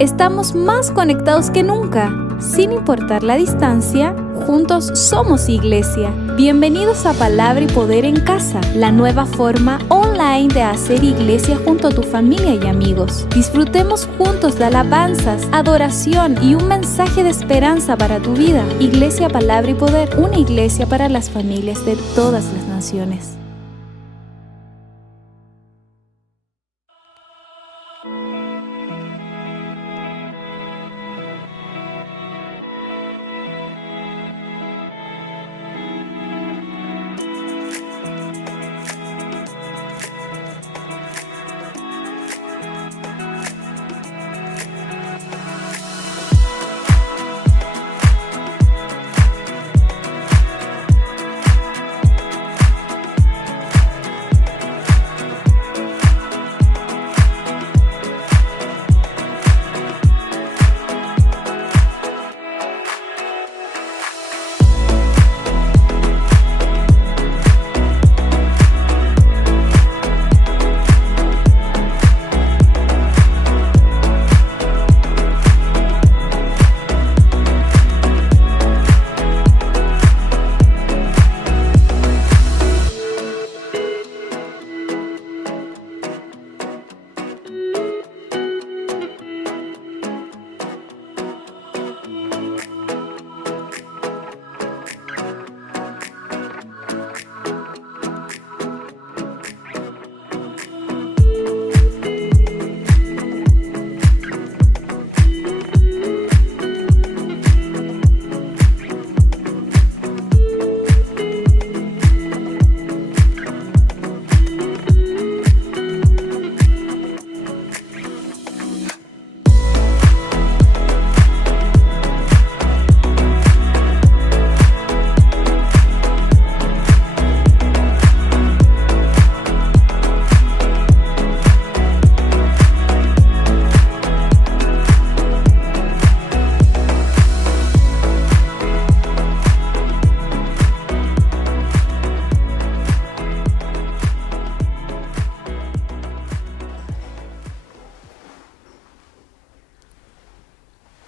Estamos más conectados que nunca. Sin importar la distancia, juntos somos iglesia. Bienvenidos a Palabra y Poder en Casa, la nueva forma online de hacer iglesia junto a tu familia y amigos. Disfrutemos juntos de alabanzas, adoración y un mensaje de esperanza para tu vida. Iglesia Palabra y Poder, una iglesia para las familias de todas las naciones.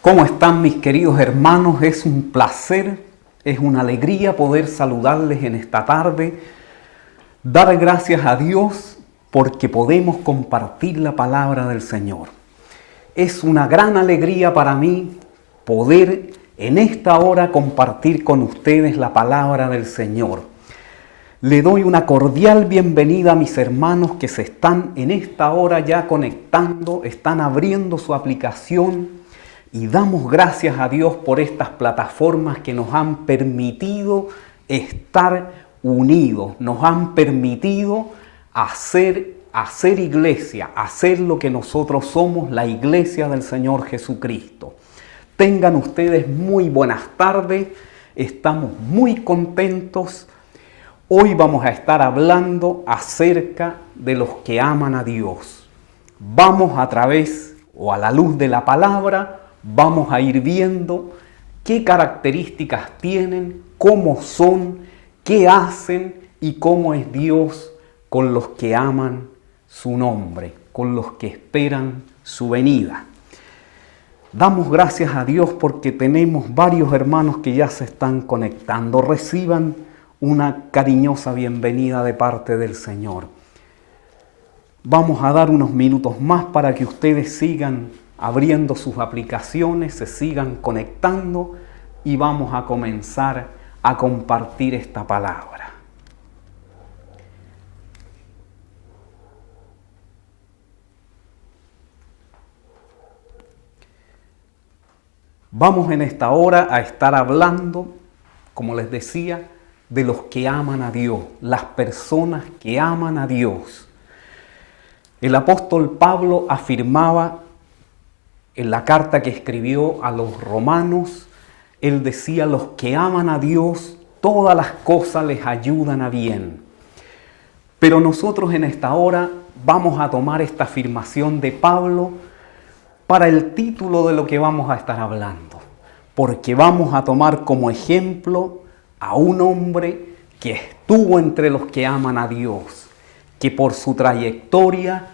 ¿Cómo están mis queridos hermanos? Es un placer, es una alegría poder saludarles en esta tarde. Dar gracias a Dios porque podemos compartir la palabra del Señor. Es una gran alegría para mí poder en esta hora compartir con ustedes la palabra del Señor. Le doy una cordial bienvenida a mis hermanos que se están en esta hora ya conectando, están abriendo su aplicación. Y damos gracias a Dios por estas plataformas que nos han permitido estar unidos, nos han permitido hacer iglesia, hacer lo que nosotros somos, la iglesia del Señor Jesucristo. Tengan ustedes muy buenas tardes, estamos muy contentos. Hoy vamos a estar hablando acerca de los que aman a Dios. Vamos a través o a la luz de la palabra, vamos a ir viendo qué características tienen, cómo son, qué hacen y cómo es Dios con los que aman su nombre, con los que esperan su venida. Damos gracias a Dios porque tenemos varios hermanos que ya se están conectando. Reciban una cariñosa bienvenida de parte del Señor. Vamos a dar unos minutos más para que ustedes sigan abriendo sus aplicaciones, se sigan conectando y vamos a comenzar a compartir esta palabra. Vamos en esta hora a estar hablando, como les decía, de los que aman a Dios, las personas que aman a Dios. El apóstol Pablo afirmaba en la carta que escribió a los romanos, él decía, los que aman a Dios, todas las cosas les ayudan a bien. Pero nosotros en esta hora vamos a tomar esta afirmación de Pablo para el título de lo que vamos a estar hablando, porque vamos a tomar como ejemplo a un hombre que estuvo entre los que aman a Dios, que por su trayectoria,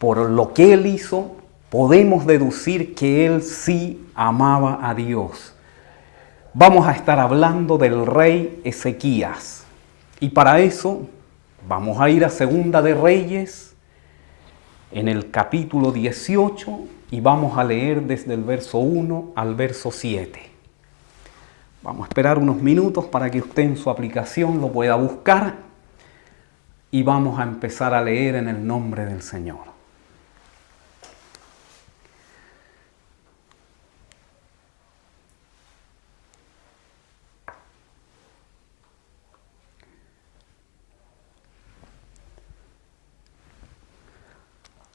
por lo que él hizo, podemos deducir que él sí amaba a Dios. Vamos a estar hablando del rey Ezequías. Y para eso vamos a ir a Segunda de Reyes, en el capítulo 18, y vamos a leer desde el verso 1 al verso 7. Vamos a esperar unos minutos para que usted en su aplicación lo pueda buscar y vamos a empezar a leer en el nombre del Señor.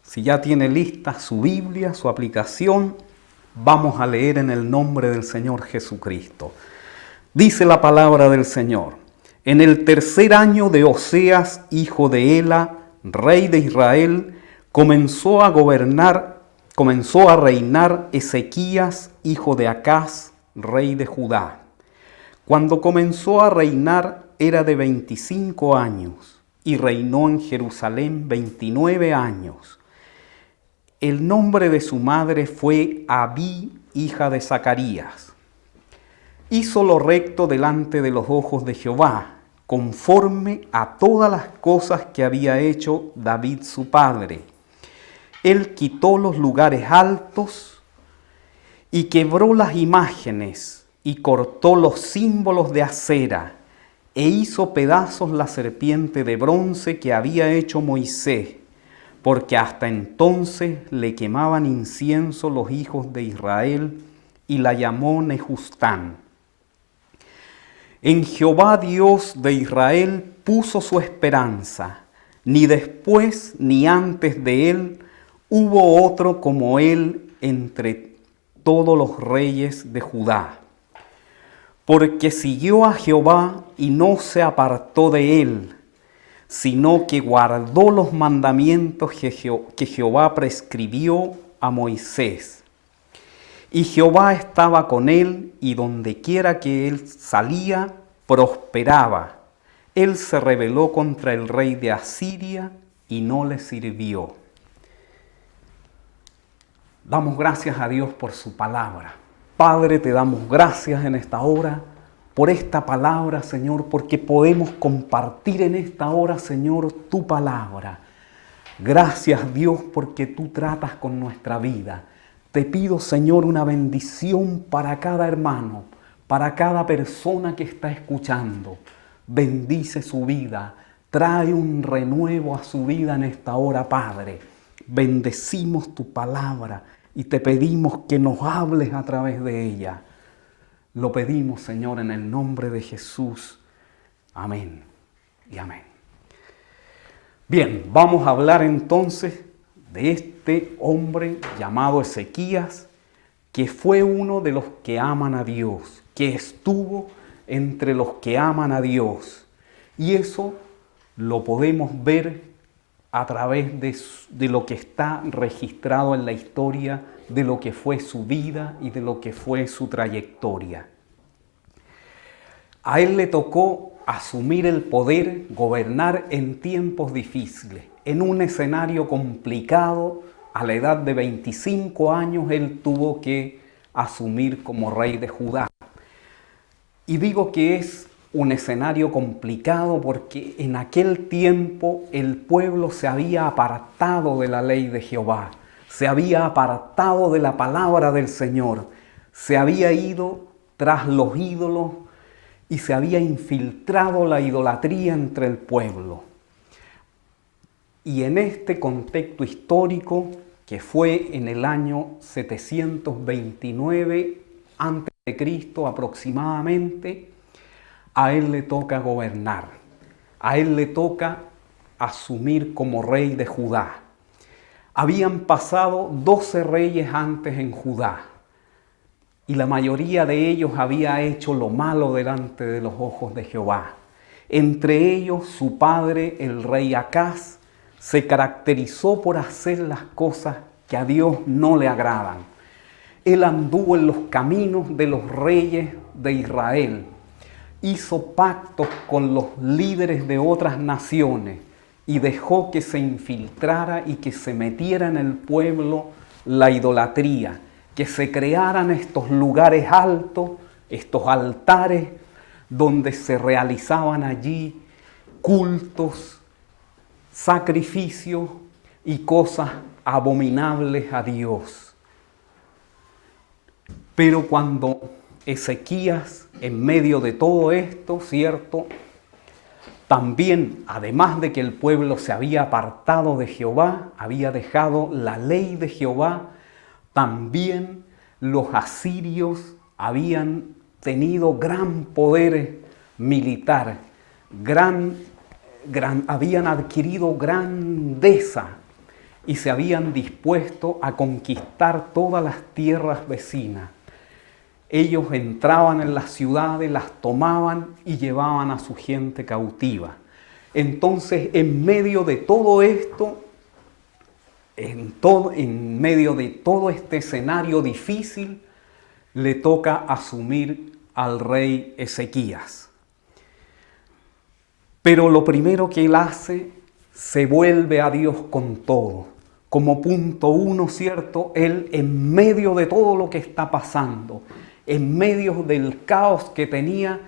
Si ya tiene lista su Biblia, su aplicación, vamos a leer en el nombre del Señor Jesucristo. Dice la palabra del Señor: en el tercer año de Oseas, hijo de Ela, rey de Israel, comenzó a reinar Ezequías, hijo de Acaz, rey de Judá. Cuando comenzó a reinar era de 25 años y reinó en Jerusalén 29 años. El nombre de su madre fue Abí, hija de Zacarías. Hizo lo recto delante de los ojos de Jehová, conforme a todas las cosas que había hecho David su padre. Él quitó los lugares altos y quebró las imágenes y cortó los símbolos de acera e hizo pedazos la serpiente de bronce que había hecho Moisés, porque hasta entonces le quemaban incienso los hijos de Israel, y la llamó Nehustán. En Jehová Dios de Israel puso su esperanza, ni después ni antes de él hubo otro como él entre todos los reyes de Judá. Porque siguió a Jehová y no se apartó de él, sino que guardó los mandamientos que Jehová prescribió a Moisés. Y Jehová estaba con él, y donde quiera que él salía, prosperaba. Él se rebeló contra el rey de Asiria y no le sirvió. Damos gracias a Dios por su palabra. Padre, te damos gracias en esta hora por esta palabra, Señor, porque podemos compartir en esta hora, Señor, tu palabra. Gracias, Dios, porque tú tratas con nuestra vida. Te pido, Señor, una bendición para cada hermano, para cada persona que está escuchando. Bendice su vida, trae un renuevo a su vida en esta hora, Padre. Bendecimos tu palabra y te pedimos que nos hables a través de ella. Lo pedimos, Señor, en el nombre de Jesús. Amén y amén. Bien, vamos a hablar entonces de este hombre llamado Ezequías, que fue uno de los que aman a Dios, que estuvo entre los que aman a Dios. Y eso lo podemos ver a través de lo que está registrado en la historia, de lo que fue su vida y de lo que fue su trayectoria. A él le tocó asumir el poder, gobernar en tiempos difíciles, en un escenario complicado. A la edad de 25 años él tuvo que asumir como rey de Judá. Y digo que es un escenario complicado porque en aquel tiempo el pueblo se había apartado de la ley de Jehová, se había apartado de la palabra del Señor, se había ido tras los ídolos y se había infiltrado la idolatría entre el pueblo. Y en este contexto histórico, que fue en el año 729 a.C. aproximadamente, a él le toca gobernar, a él le toca asumir como rey de Judá. Habían pasado 12 reyes antes en Judá y la mayoría de ellos había hecho lo malo delante de los ojos de Jehová. Entre ellos su padre, el rey Acaz, se caracterizó por hacer las cosas que a Dios no le agradan. Él anduvo en los caminos de los reyes de Israel, hizo pactos con los líderes de otras naciones y dejó que se infiltrara y que se metiera en el pueblo la idolatría, que se crearan estos lugares altos, estos altares, donde se realizaban allí cultos, sacrificios y cosas abominables a Dios. Pero cuando Ezequías, en medio de todo esto, ¿cierto?, también, además de que el pueblo se había apartado de Jehová, había dejado la ley de Jehová, también los asirios habían tenido gran poder militar, habían adquirido grandeza y se habían dispuesto a conquistar todas las tierras vecinas. Ellos entraban en las ciudades, las tomaban y llevaban a su gente cautiva. Entonces, en medio de todo esto, en medio de todo este escenario difícil, le toca asumir al rey Ezequías. Pero lo primero que él hace, se vuelve a Dios con todo. Como punto uno, ¿cierto? Él, en medio de todo lo que está pasando, en medio del caos que tenía,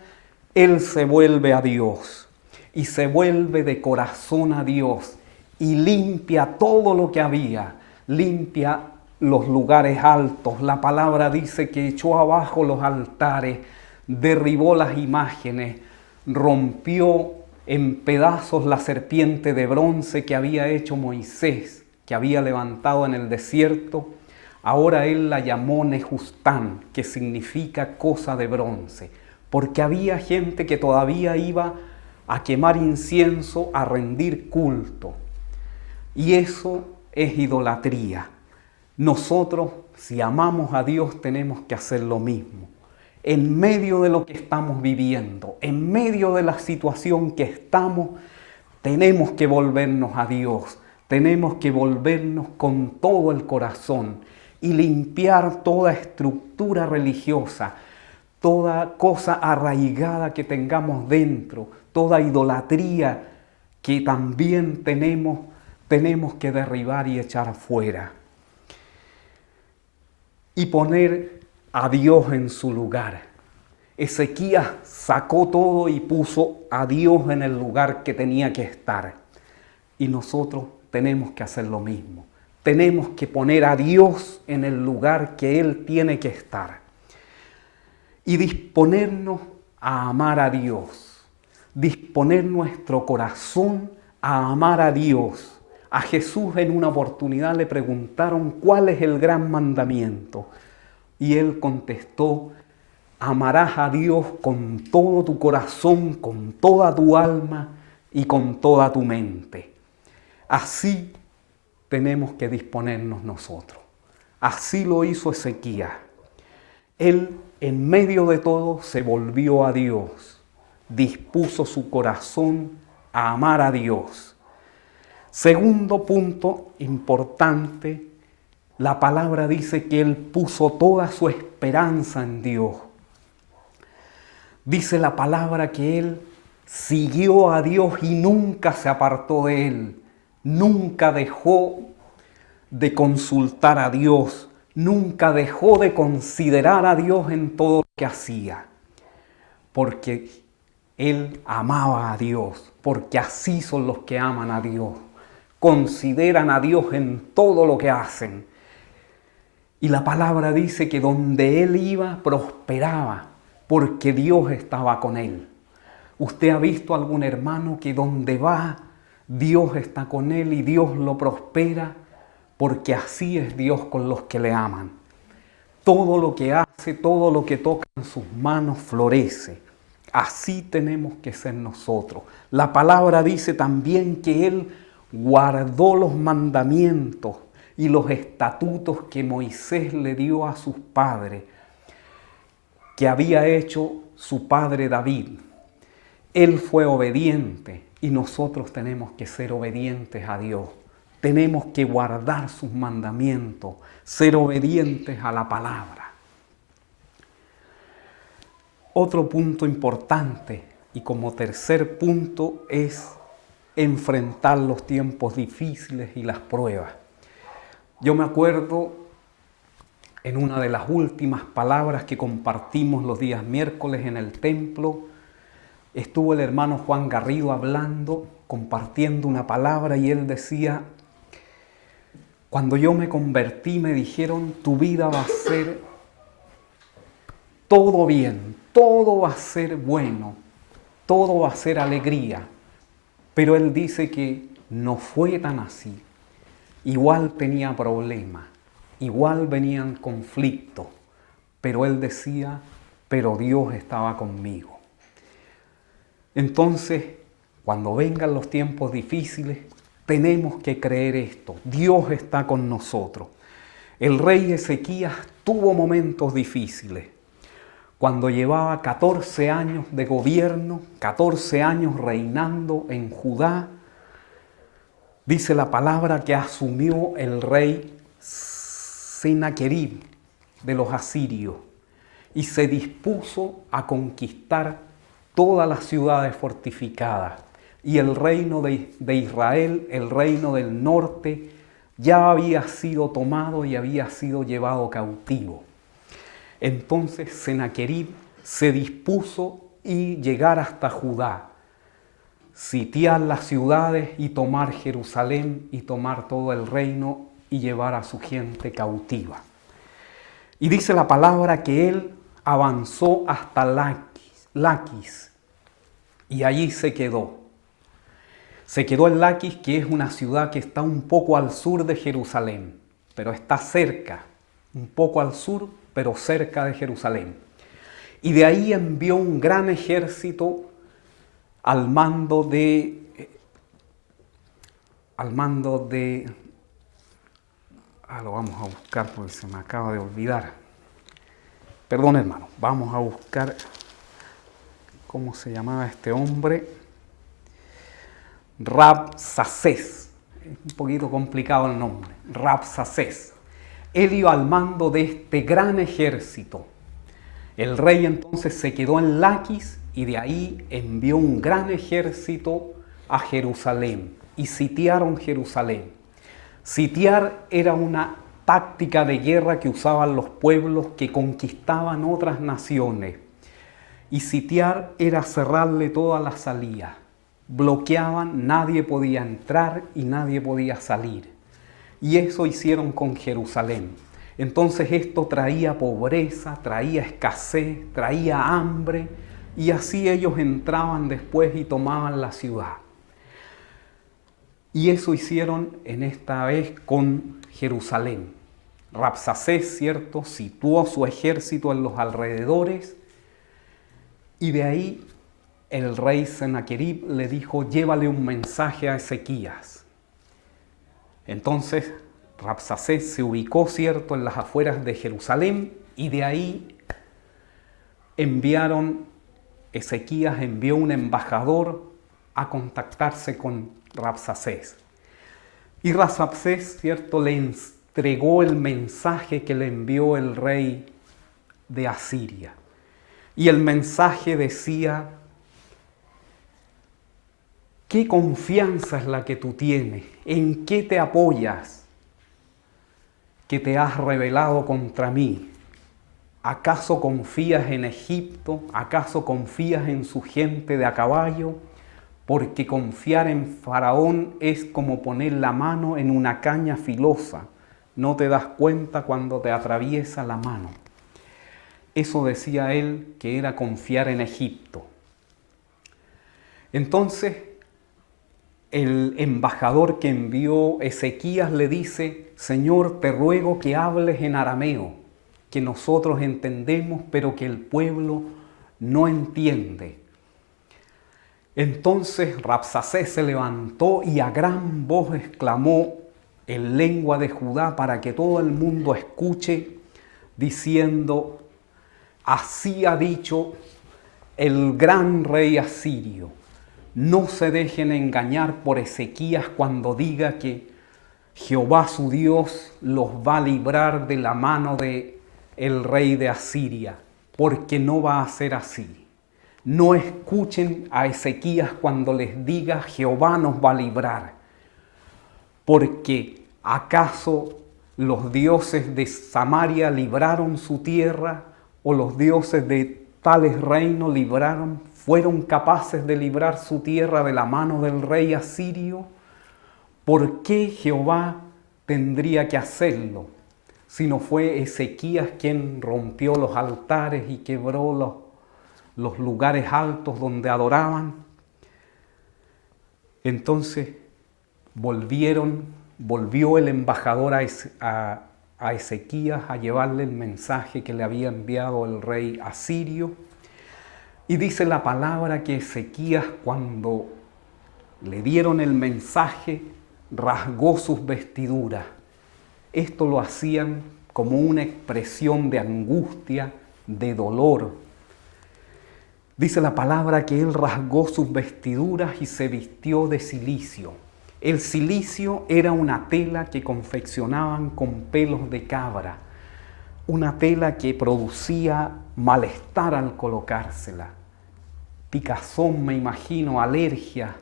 él se vuelve a Dios y se vuelve de corazón a Dios y limpia todo lo que había, limpia los lugares altos. La palabra dice que echó abajo los altares, derribó las imágenes, rompió en pedazos la serpiente de bronce que había hecho Moisés, que había levantado en el desierto. Ahora él la llamó Nehustán, que significa cosa de bronce, porque había gente que todavía iba a quemar incienso, a rendir culto. Y eso es idolatría. Nosotros, si amamos a Dios, tenemos que hacer lo mismo. En medio de lo que estamos viviendo, en medio de la situación que estamos, tenemos que volvernos a Dios. Tenemos que volvernos con todo el corazón y limpiar toda estructura religiosa, toda cosa arraigada que tengamos dentro, toda idolatría que también tenemos que derribar y echar fuera. Y poner a Dios en su lugar. Ezequías sacó todo y puso a Dios en el lugar que tenía que estar. Y nosotros tenemos que hacer lo mismo. Tenemos que poner a Dios en el lugar que Él tiene que estar. Y disponernos a amar a Dios. Disponer nuestro corazón a amar a Dios. A Jesús en una oportunidad le preguntaron cuál es el gran mandamiento. Y Él contestó: amarás a Dios con todo tu corazón, con toda tu alma y con toda tu mente. Así tenemos que disponernos nosotros. Así lo hizo Ezequías. Él, en medio de todo, se volvió a Dios. Dispuso su corazón a amar a Dios. Segundo punto importante, la palabra dice que él puso toda su esperanza en Dios. Dice la palabra que él siguió a Dios y nunca se apartó de él. Nunca dejó de consultar a Dios, nunca dejó de considerar a Dios en todo lo que hacía, porque él amaba a Dios, porque así son los que aman a Dios, consideran a Dios en todo lo que hacen. Y la palabra dice que donde él iba prosperaba, porque Dios estaba con él. ¿Usted ha visto a algún hermano que donde va, Dios está con él y Dios lo prospera? Porque así es Dios con los que le aman. Todo lo que hace, todo lo que toca en sus manos florece. Así tenemos que ser nosotros. La palabra dice también que Él guardó los mandamientos y los estatutos que Moisés le dio a sus padres, que había hecho su padre David. Él fue obediente y nosotros tenemos que ser obedientes a Dios. Tenemos que guardar sus mandamientos, ser obedientes a la palabra. Otro punto importante y como tercer punto es enfrentar los tiempos difíciles y las pruebas. Yo me acuerdo en una de las últimas palabras que compartimos los días miércoles en el templo, estuvo el hermano Juan Garrido hablando, compartiendo una palabra, y él decía: cuando yo me convertí me dijeron, tu vida va a ser todo bien, todo va a ser bueno, todo va a ser alegría. Pero él dice que no fue tan así. Igual tenía problemas, igual venían conflictos, pero él decía, pero Dios estaba conmigo. Entonces, cuando vengan los tiempos difíciles, tenemos que creer esto: Dios está con nosotros. El rey Ezequías tuvo momentos difíciles. Cuando llevaba 14 años de gobierno, 14 años reinando en Judá, dice la palabra que asumió el rey Sennacherib de los asirios y se dispuso a conquistar todas las ciudades fortificadas. Y el reino de Israel, el reino del norte, ya había sido tomado y había sido llevado cautivo. Entonces Sennacherib se dispuso y llegar hasta Judá, sitiar las ciudades y tomar Jerusalén y tomar todo el reino y llevar a su gente cautiva. Y dice la palabra que él avanzó hasta Laquis y allí se quedó. Se quedó en Laquis, que es una ciudad que está un poco al sur de Jerusalén, pero está cerca, un poco al sur, pero cerca de Jerusalén. Y de ahí envió un gran ejército al mando de lo vamos a buscar porque se me acaba de olvidar. Perdón, hermano, vamos a buscar cómo se llamaba este hombre. Rabsacés, es un poquito complicado el nombre, Rabsacés. Él iba al mando de este gran ejército. El rey entonces se quedó en Laquis y de ahí envió un gran ejército a Jerusalén y sitiaron Jerusalén. Sitiar era una táctica de guerra que usaban los pueblos que conquistaban otras naciones. Y sitiar era cerrarle todas las salidas. Bloqueaban, nadie podía entrar y nadie podía salir. Y eso hicieron con Jerusalén. Entonces esto traía pobreza, traía escasez, traía hambre, y así ellos entraban después y tomaban la ciudad. Y eso hicieron en esta vez con Jerusalén. Rabsacés, ¿cierto?, situó su ejército en los alrededores y de ahí el rey Sennacherib le dijo: llévale un mensaje a Ezequías. Entonces Rabsacés se ubicó, ¿cierto?, en las afueras de Jerusalén y de ahí Ezequías envió un embajador a contactarse con Rabsacés. Y Rabsacés, ¿cierto?, le entregó el mensaje que le envió el rey de Asiria. Y el mensaje decía: ¿qué confianza es la que tú tienes? ¿En qué te apoyas que te has rebelado contra mí? ¿Acaso confías en Egipto? ¿Acaso confías en su gente de a caballo? Porque confiar en Faraón es como poner la mano en una caña filosa. No te das cuenta cuando te atraviesa la mano. Eso decía él, que era confiar en Egipto. Entonces, el embajador que envió Ezequías le dice: Señor, te ruego que hables en arameo, que nosotros entendemos, pero que el pueblo no entiende. Entonces Rabsacés se levantó y a gran voz exclamó en lengua de Judá para que todo el mundo escuche, diciendo: así ha dicho el gran rey asirio. No se dejen engañar por Ezequías cuando diga que Jehová su Dios los va a librar de la mano de el rey de Asiria, porque no va a ser así. No escuchen a Ezequías cuando les diga Jehová nos va a librar, porque ¿acaso los dioses de Samaria libraron su tierra, o los dioses de tales reinos fueron capaces de librar su tierra de la mano del rey asirio. ¿Por qué Jehová tendría que hacerlo? Si no fue Ezequías quien rompió los altares y quebró los lugares altos donde adoraban. Entonces volvió el embajador a Ezequías a llevarle el mensaje que le había enviado el rey asirio. Y dice la palabra que Ezequías, cuando le dieron el mensaje, rasgó sus vestiduras. Esto lo hacían como una expresión de angustia, de dolor. Dice la palabra que él rasgó sus vestiduras y se vistió de cilicio. El cilicio era una tela que confeccionaban con pelos de cabra, una tela que producía malestar al colocársela, picazón, me imagino, alergia.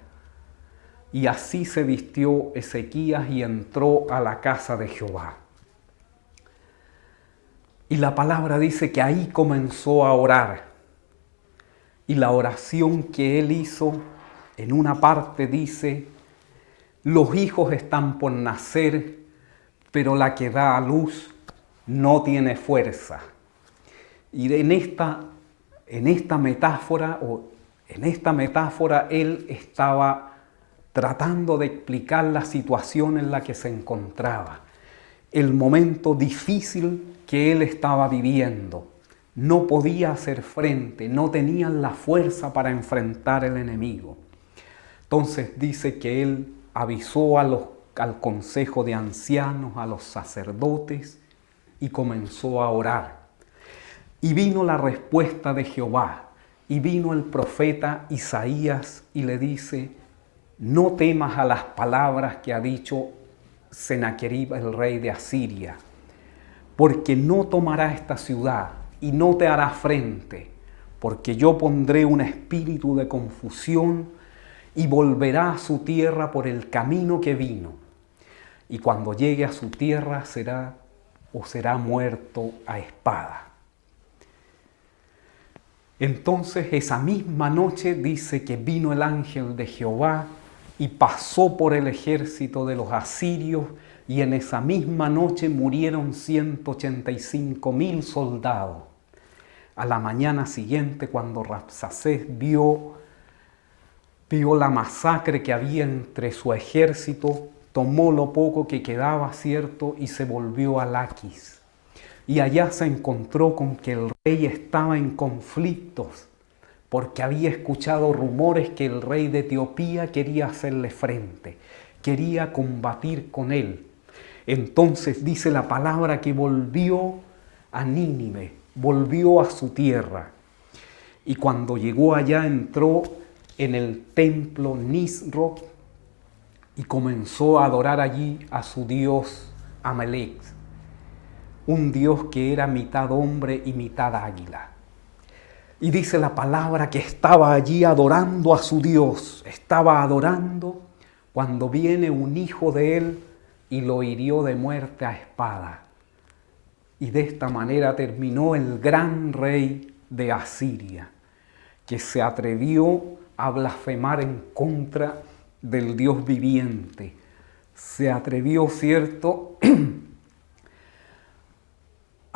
Y así se vistió Ezequías y entró a la casa de Jehová. Y la palabra dice que ahí comenzó a orar. Y la oración que él hizo, en una parte dice: los hijos están por nacer, pero la que da a luz no tiene fuerza. Y en esta metáfora él estaba tratando de explicar la situación en la que se encontraba, el momento difícil que él estaba viviendo. No podía hacer frente, no tenían la fuerza para enfrentar al enemigo. Entonces dice que él avisó al consejo de ancianos, a los sacerdotes, y comenzó a orar. Y vino la respuesta de Jehová, y vino el profeta Isaías y le dice: no temas a las palabras que ha dicho Sennacherib, el rey de Asiria, porque no tomará esta ciudad y no te hará frente, porque yo pondré un espíritu de confusión y volverá a su tierra por el camino que vino. Y cuando llegue a su tierra será muerto a espada. Entonces esa misma noche dice que vino el ángel de Jehová y pasó por el ejército de los asirios, y en esa misma noche murieron 185,000 soldados. A la mañana siguiente, cuando Rabsacés vio la masacre que había entre su ejército, tomó lo poco que quedaba, ¿cierto?, y se volvió a Laquis. Y allá se encontró con que el rey estaba en conflictos, porque había escuchado rumores que el rey de Etiopía quería hacerle frente, quería combatir con él. Entonces dice la palabra que volvió a Nínive, volvió a su tierra. Y cuando llegó allá entró en el templo Nisroch y comenzó a adorar allí a su dios Amalek, un dios que era mitad hombre y mitad águila. Y dice la palabra que estaba allí adorando a su Dios, estaba adorando cuando viene un hijo de él y lo hirió de muerte a espada. Y de esta manera terminó el gran rey de Asiria, que se atrevió a blasfemar en contra del Dios viviente. Se atrevió, ¿cierto?,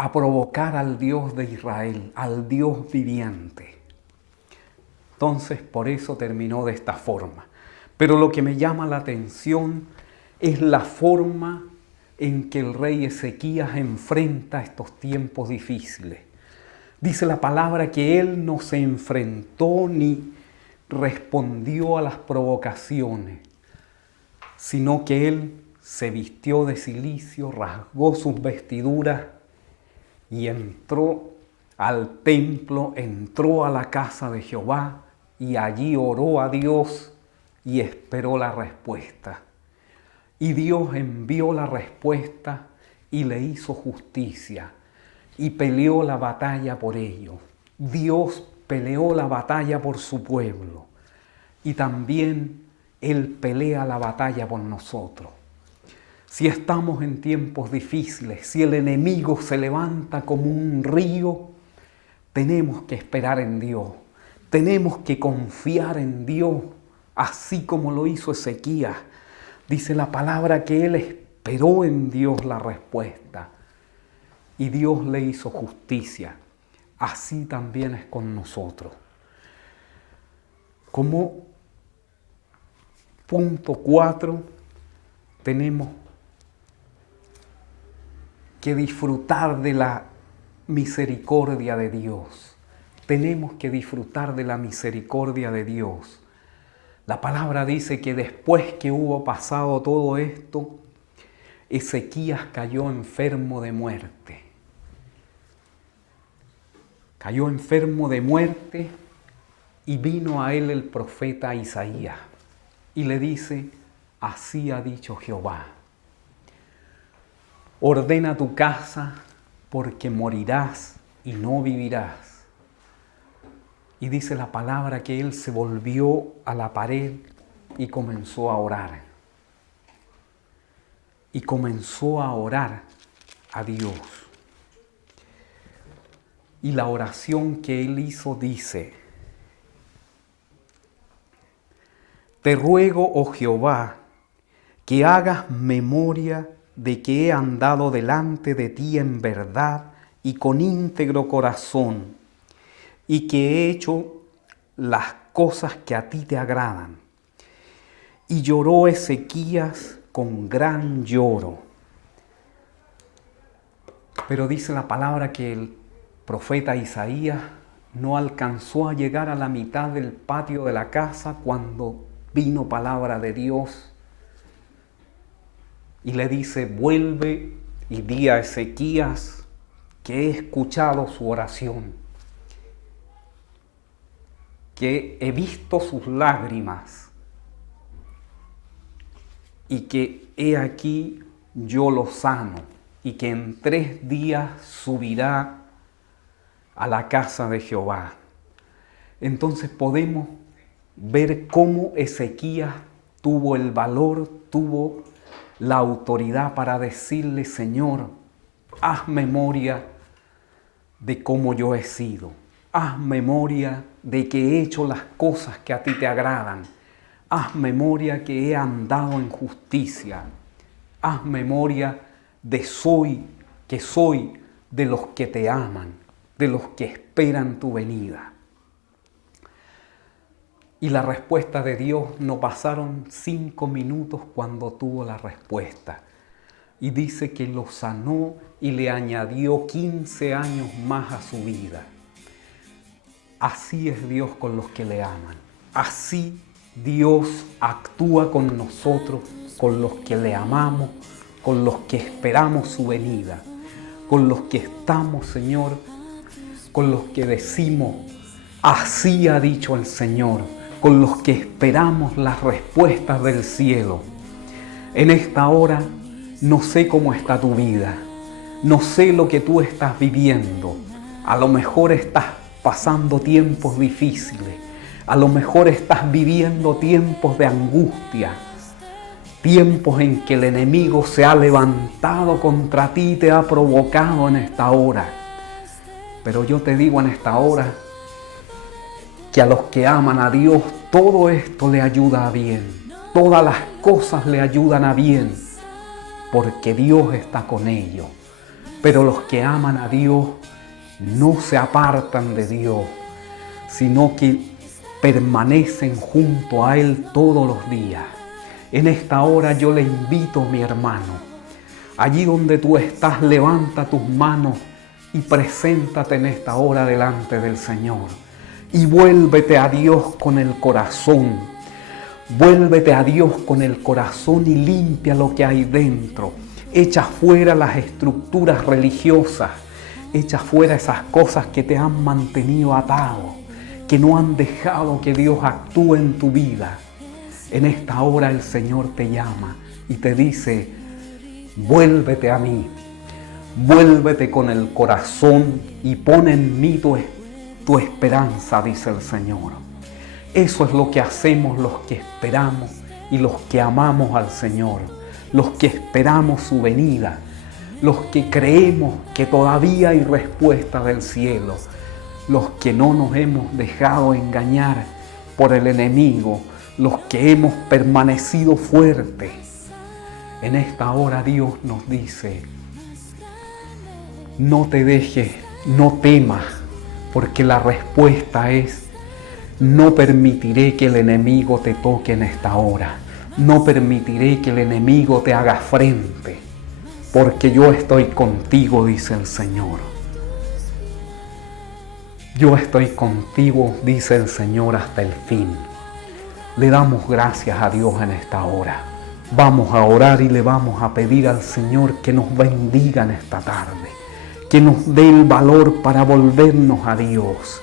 a provocar al Dios de Israel, al Dios viviente. Entonces, por eso terminó de esta forma. Pero lo que me llama la atención es la forma en que el rey Ezequías enfrenta estos tiempos difíciles. Dice la palabra que él no se enfrentó ni respondió a las provocaciones, sino que él se vistió de cilicio, rasgó sus vestiduras y entró al templo, entró a la casa de Jehová y allí oró a Dios y esperó la respuesta. Y Dios envió la respuesta y le hizo justicia y peleó la batalla por ellos. Dios peleó la batalla por su pueblo y también Él pelea la batalla por nosotros. si estamos en tiempos difíciles, si el enemigo se levanta como un río, tenemos que esperar en Dios. Tenemos que confiar en Dios, así como lo hizo Ezequías. Dice la palabra que él esperó en Dios la respuesta y Dios le hizo justicia. Así también es con nosotros. Como punto 4, tenemos que disfrutar de la misericordia de Dios. Tenemos que disfrutar de la misericordia de Dios. La palabra dice que después que hubo pasado todo esto, Ezequías cayó enfermo de muerte. Cayó enfermo de muerte y vino a él el profeta Isaías y le dice: así ha dicho Jehová, ordena tu casa porque morirás y no vivirás. Y dice la palabra que él se volvió a la pared y comenzó a orar. Y comenzó a orar a Dios. Y la oración que él hizo dice: te ruego, oh Jehová, que hagas memoria de que he andado delante de ti en verdad y con íntegro corazón, y que he hecho las cosas que a ti te agradan. Y lloró Ezequías con gran lloro. Pero dice la palabra que el profeta Isaías no alcanzó a llegar a la mitad del patio de la casa cuando vino palabra de Dios y le dice: vuelve y di a Ezequías que he escuchado su oración, que he visto sus lágrimas y que he aquí yo lo sano y que en 3 días subirá a la casa de Jehová. Entonces podemos ver cómo Ezequías tuvo el valor, tuvo la autoridad para decirle: Señor, haz memoria de cómo yo he sido. Haz memoria de que he hecho las cosas que a ti te agradan. Haz memoria que he andado en justicia. Haz memoria de que soy de los que te aman, de los que esperan tu venida. Y la respuesta de Dios, no pasaron 5 minutos cuando tuvo la respuesta. Y dice que lo sanó y le añadió 15 años más a su vida. Así es Dios con los que le aman. Así Dios actúa con nosotros, con los que le amamos, con los que esperamos su venida, con los que estamos, Señor, con los que decimos: así ha dicho el Señor, con los que esperamos las respuestas del cielo. En esta hora no sé cómo está tu vida, no sé lo que tú estás viviendo. A lo mejor estás pasando tiempos difíciles, a lo mejor estás viviendo tiempos de angustia, tiempos en que el enemigo se ha levantado contra ti y te ha provocado en esta hora. Pero yo te digo en esta hora que a los que aman a Dios todo esto le ayuda a bien, todas las cosas le ayudan a bien, porque Dios está con ellos. Pero los que aman a Dios no se apartan de Dios, sino que permanecen junto a Él todos los días. En esta hora yo le invito, mi hermano, allí donde tú estás, levanta tus manos y preséntate en esta hora delante del Señor. Y vuélvete a Dios con el corazón. Vuélvete a Dios con el corazón y limpia lo que hay dentro. Echa fuera las estructuras religiosas. Echa fuera esas cosas que te han mantenido atado, que no han dejado que Dios actúe en tu vida. En esta hora el Señor te llama y te dice: vuélvete a mí. Vuélvete con el corazón y pon en mí tu esperanza, dice el Señor. Eso es lo que hacemos los que esperamos y los que amamos al Señor. los que esperamos su venida, los que creemos que todavía hay respuesta del cielo, los que no nos hemos dejado engañar por el enemigo, los que hemos permanecido fuertes. En esta hora Dios nos dice: no te dejes, no temas, porque la respuesta es: no permitiré que el enemigo te toque en esta hora. No permitiré que el enemigo te haga frente, porque yo estoy contigo, dice el Señor. Yo estoy contigo, dice el Señor, hasta el fin. Le damos gracias a Dios en esta hora. Vamos a orar y le vamos a pedir al Señor que nos bendiga en esta tarde, que nos dé el valor para volvernos a Dios,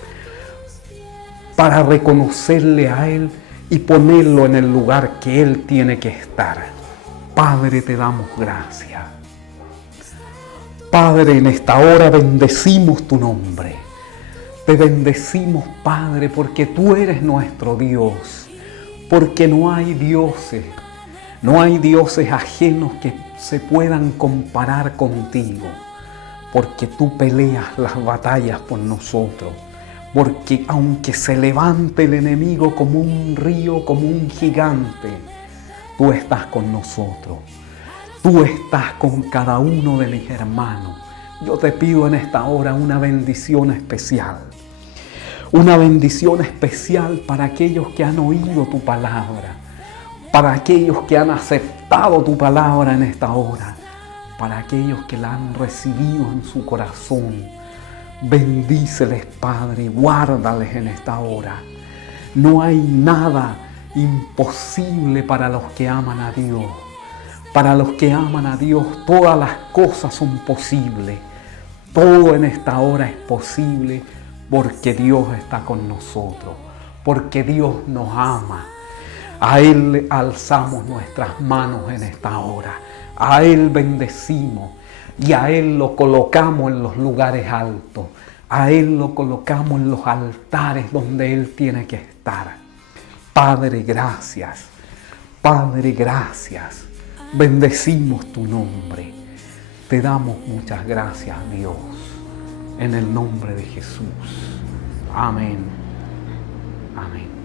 para reconocerle a Él y ponerlo en el lugar que Él tiene que estar. Padre, te damos gracias. Padre, en esta hora bendecimos tu nombre. Te bendecimos, Padre, porque tú eres nuestro Dios, porque no hay dioses ajenos que se puedan comparar contigo, porque tú peleas las batallas por nosotros. Porque aunque se levante el enemigo como un río, como un gigante, tú estás con nosotros. Tú estás con cada uno de mis hermanos. Yo te pido en esta hora una bendición especial. Una bendición especial para aquellos que han oído tu palabra. Para aquellos que han aceptado tu palabra en esta hora. Para aquellos que la han recibido en su corazón. Bendíceles, Padre, guárdales en esta hora. No hay nada imposible para los que aman a Dios. Para los que aman a Dios, todas las cosas son posibles. Todo en esta hora es posible porque Dios está con nosotros, porque Dios nos ama. A Él le alzamos nuestras manos en esta hora. A Él bendecimos. Y a Él lo colocamos en los lugares altos. A Él lo colocamos en los altares donde Él tiene que estar. Padre, gracias. Padre, gracias. Bendecimos tu nombre. Te damos muchas gracias, Dios. En el nombre de Jesús. Amén. Amén.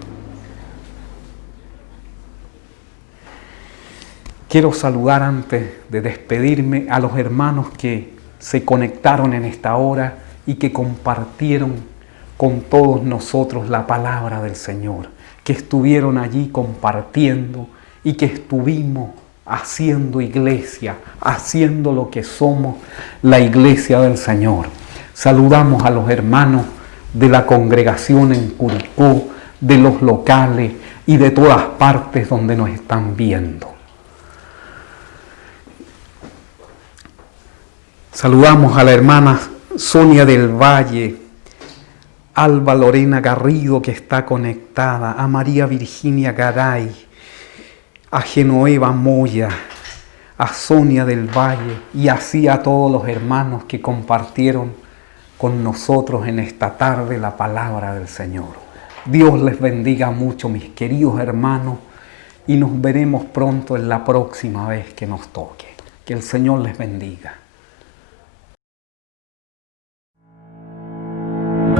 Quiero saludar antes de despedirme a los hermanos que se conectaron en esta hora y que compartieron con todos nosotros la palabra del Señor, que estuvieron allí compartiendo y que estuvimos haciendo iglesia, haciendo lo que somos, la iglesia del Señor. Saludamos a los hermanos de la congregación en Curicó, de los locales y de todas partes donde nos están viendo. Saludamos a la hermana Sonia del Valle, Alba Lorena Garrido que está conectada, a María Virginia Garay, a Genoveva Moya, a Sonia del Valle y así a todos los hermanos que compartieron con nosotros en esta tarde la palabra del Señor. Dios les bendiga mucho, mis queridos hermanos, y nos veremos pronto en la próxima vez que nos toque. Que el Señor les bendiga.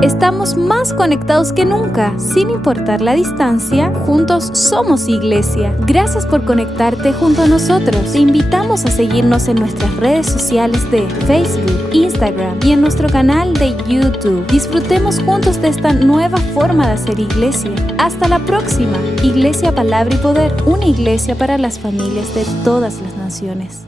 Estamos más conectados que nunca, sin importar la distancia, juntos somos iglesia. Gracias por conectarte junto a nosotros. Te invitamos a seguirnos en nuestras redes sociales de Facebook, Instagram y en nuestro canal de YouTube. Disfrutemos juntos de esta nueva forma de hacer iglesia. Hasta la próxima. Iglesia Palabra y Poder, una iglesia para las familias de todas las naciones.